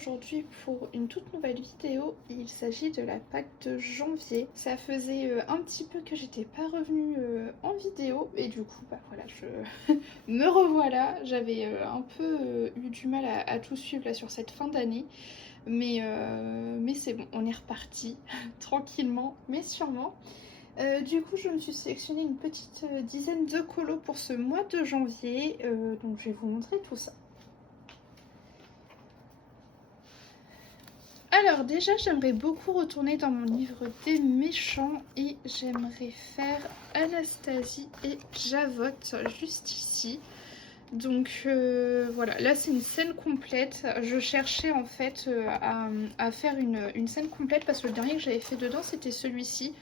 aujourd'hui pour une toute nouvelle vidéo. Il s'agit de la Pâques de janvier. Ça faisait un petit peu que j'étais pas revenue en vidéo et du coup bah voilà, je me revoilà. J'avais un peu eu du mal à tout suivre là sur cette fin d'année, mais c'est bon, on est reparti tranquillement mais sûrement. Du coup je me suis sélectionné une petite dizaine de colos pour ce mois de janvier, donc je vais vous montrer tout ça. Alors déjà j'aimerais beaucoup retourner dans mon livre des méchants et j'aimerais faire Anastasie et Javotte juste ici. Donc voilà, là c'est une scène complète. Je cherchais en fait à faire une scène complète parce que le dernier que j'avais fait dedans c'était celui-ci.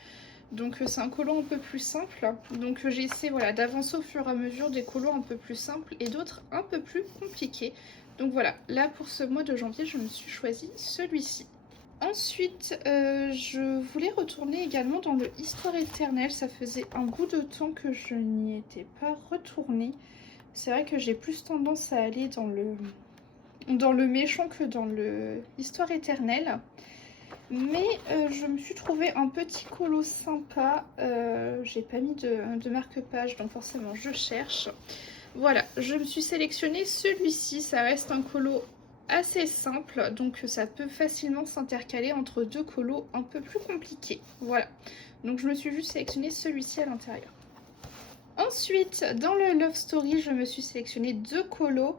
Donc c'est un colo un peu plus simple. Donc j'ai essayé voilà, d'avancer au fur et à mesure des colos un peu plus simples et d'autres un peu plus compliqués. Donc voilà, là pour ce mois de janvier, je me suis choisi celui-ci. Ensuite, je voulais retourner également dans le Histoire éternelle. Ça faisait un bout de temps que je n'y étais pas retournée. C'est vrai que j'ai plus tendance à aller dans le méchant que dans le Histoire éternelle. Mais je me suis trouvé un petit colo sympa. J'ai pas mis de marque-page, donc forcément je cherche. Voilà, je me suis sélectionné celui-ci. Ça reste un colo assez simple, donc ça peut facilement s'intercaler entre deux colos un peu plus compliqués. Voilà, donc je me suis juste sélectionné celui-ci à l'intérieur. Ensuite, dans le Love Story, je me suis sélectionné deux colos.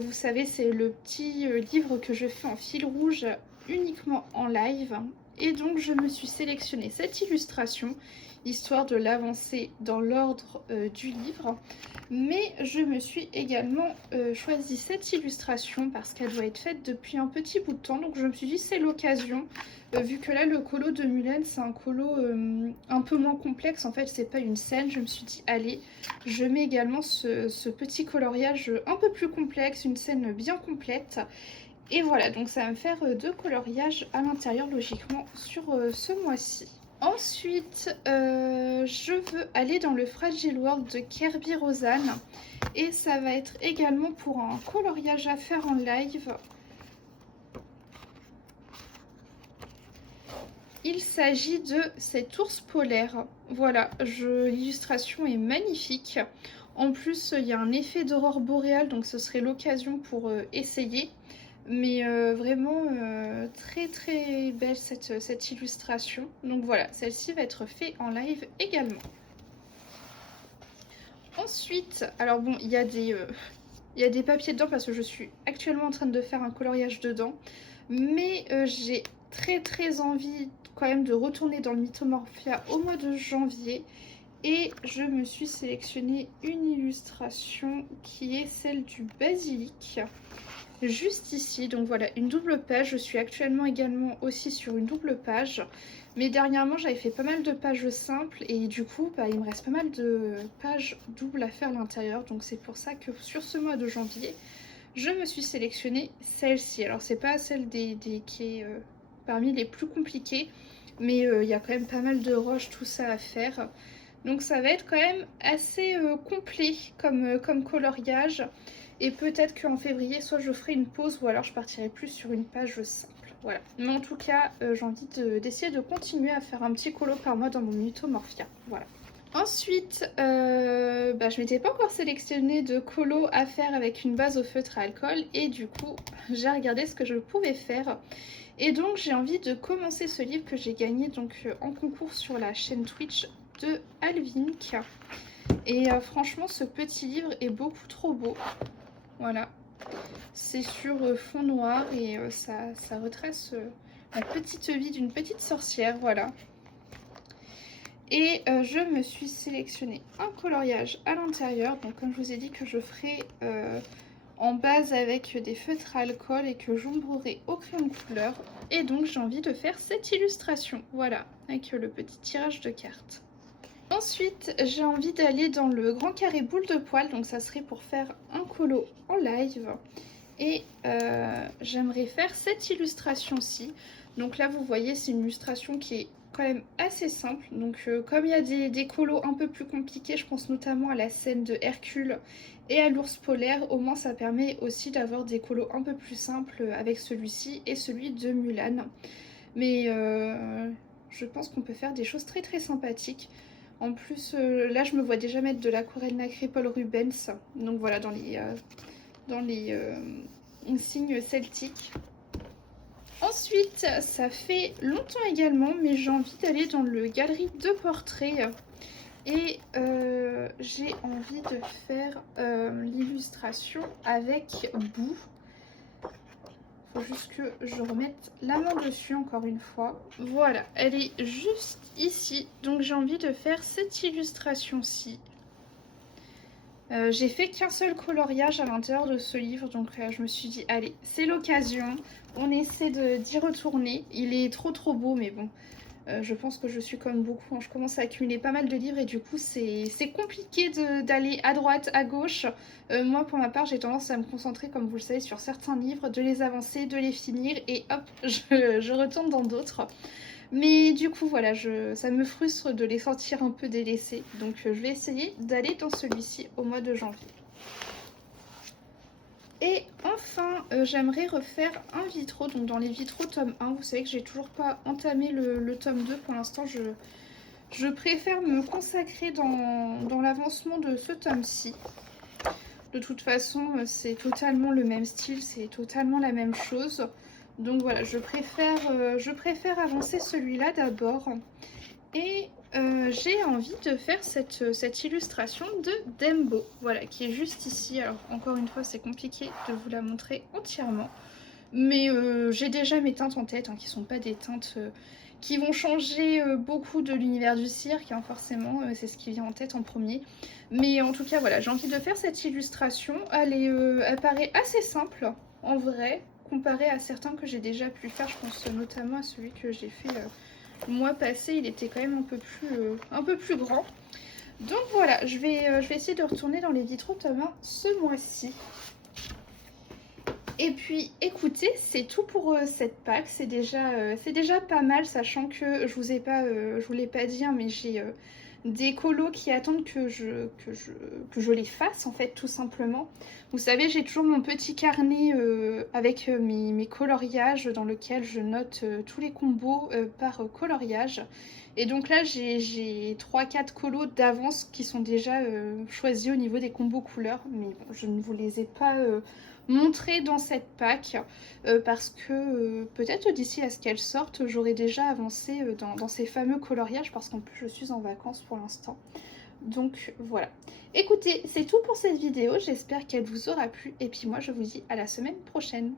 Vous savez, c'est le petit livre que je fais en fil rouge uniquement en live. Et donc, je me suis sélectionné cette illustration, histoire de l'avancer dans l'ordre du livre. Mais je me suis également choisi cette illustration parce qu'elle doit être faite depuis un petit bout de temps. Donc, je me suis dit, c'est l'occasion. Vu que là, le colo de Mulan, c'est un colo un peu moins complexe. En fait, c'est pas une scène. Je me suis dit, allez, je mets également ce petit coloriage un peu plus complexe, une scène bien complète. Et voilà, donc ça va me faire deux coloriages à l'intérieur logiquement sur ce mois-ci. Ensuite, je veux aller dans le Fragile World de Kerby Rosanne. Et ça va être également pour un coloriage à faire en live. Il s'agit de cet ours polaire. Voilà, l'illustration est magnifique. En plus, il y a un effet d'aurore boréale, donc ce serait l'occasion pour essayer. Mais vraiment très très belle cette illustration. Donc voilà, celle-ci va être faite en live également. Ensuite, alors bon, il y a des papiers dedans parce que je suis actuellement en train de faire un coloriage dedans. Mais j'ai très très envie quand même de retourner dans le Mythomorphia au mois de janvier. Et je me suis sélectionné une illustration qui est celle du basilic. Juste ici, donc voilà, une double page. Je suis actuellement également aussi sur une double page. Mais dernièrement, j'avais fait pas mal de pages simples et du coup, bah, il me reste pas mal de pages doubles à faire à l'intérieur. Donc c'est pour ça que sur ce mois de janvier, je me suis sélectionnée celle-ci. Alors c'est pas celle qui est parmi les plus compliquées, mais il y a quand même pas mal de roches, tout ça à faire. Donc ça va être quand même assez complet comme coloriage. Et peut-être qu'en février, soit je ferai une pause ou alors je partirai plus sur une page simple. Voilà. Mais en tout cas, j'ai envie d'essayer de continuer à faire un petit colo par mois dans mon Mythomorphia. Voilà. Ensuite, je m'étais pas encore sélectionné de colo à faire avec une base au feutre à alcool. Et du coup, j'ai regardé ce que je pouvais faire. Et donc, j'ai envie de commencer ce livre que j'ai gagné donc, en concours sur la chaîne Twitch de Alvink. Et franchement, ce petit livre est beaucoup trop beau. Voilà, c'est sur fond noir et ça retrace la petite vie d'une petite sorcière, voilà. Et je me suis sélectionné un coloriage à l'intérieur, donc comme je vous ai dit que je ferai en base avec des feutres à alcool et que j'ombrerai au crayon de couleur. Et donc j'ai envie de faire cette illustration, voilà, avec le petit tirage de cartes. Ensuite, j'ai envie d'aller dans le grand carré boule de poil, donc ça serait pour faire un colo en live. Et j'aimerais faire cette illustration-ci. Donc là, vous voyez, c'est une illustration qui est quand même assez simple. Donc comme il y a des colos un peu plus compliqués, je pense notamment à la scène de Hercule et à l'ours polaire, au moins ça permet aussi d'avoir des colos un peu plus simples avec celui-ci et celui de Mulan. Mais je pense qu'on peut faire des choses très très sympathiques. En plus, là je me vois déjà mettre de l'aquarelle nacrée Paul Rubens. Donc voilà, dans les signes celtiques. Ensuite, ça fait longtemps également, mais j'ai envie d'aller dans le galerie de portraits. Et j'ai envie de faire l'illustration avec Boo. Faut juste que je remette la main dessus encore une fois. Voilà, elle est juste ici. Donc j'ai envie de faire cette illustration-ci. J'ai fait qu'un seul coloriage à l'intérieur de ce livre, donc je me suis dit, allez, c'est l'occasion, on essaie d'y retourner. Il est trop beau, mais bon, je pense que je suis comme beaucoup, hein. Je commence à accumuler pas mal de livres et du coup, c'est compliqué d'aller à droite, à gauche. Moi, pour ma part, j'ai tendance à me concentrer, comme vous le savez, sur certains livres, de les avancer, de les finir et hop, je retourne dans d'autres. Mais du coup, voilà, ça me frustre de les sentir un peu délaissés. Donc je vais essayer d'aller dans celui-ci au mois de janvier. Et enfin, j'aimerais refaire un vitro. Donc dans les vitraux tome 1, vous savez que j'ai toujours pas entamé le tome 2 pour l'instant. Je préfère me consacrer dans l'avancement de ce tome-ci. De toute façon, c'est totalement le même style, c'est totalement la même chose. Donc voilà, je préfère avancer celui-là d'abord. Et j'ai envie de faire cette illustration de Dembo, voilà, qui est juste ici. Alors encore une fois, c'est compliqué de vous la montrer entièrement. Mais j'ai déjà mes teintes en tête, hein, qui ne sont pas des teintes qui vont changer beaucoup de l'univers du cirque, hein, forcément, c'est ce qui vient en tête en premier. Mais en tout cas, voilà, j'ai envie de faire cette illustration. Elle paraît assez simple, en vrai, comparée à certains que j'ai déjà pu faire. Je pense notamment à celui que j'ai fait le mois passé, il était quand même un peu plus grand. Donc voilà, je vais essayer de retourner dans les vitraux tome 1 ce mois-ci. Et puis écoutez, c'est tout pour cette pack, c'est déjà pas mal, sachant que je vous l'ai pas dit, hein, mais j'ai des colos qui attendent que je les fasse en fait, tout simplement. Vous savez, j'ai toujours mon petit carnet avec mes coloriages dans lequel je note tous les combos par coloriage. Et donc là, j'ai 3-4 colos d'avance qui sont déjà choisis au niveau des combos couleurs, mais bon, je ne vous les ai pas montrés dans cette pack parce que peut-être d'ici à ce qu'elle sorte, j'aurai déjà avancé dans ces fameux coloriages parce qu'en plus je suis en vacances pour l'instant. Donc voilà. Écoutez, c'est tout pour cette vidéo, j'espère qu'elle vous aura plu et puis moi je vous dis à la semaine prochaine.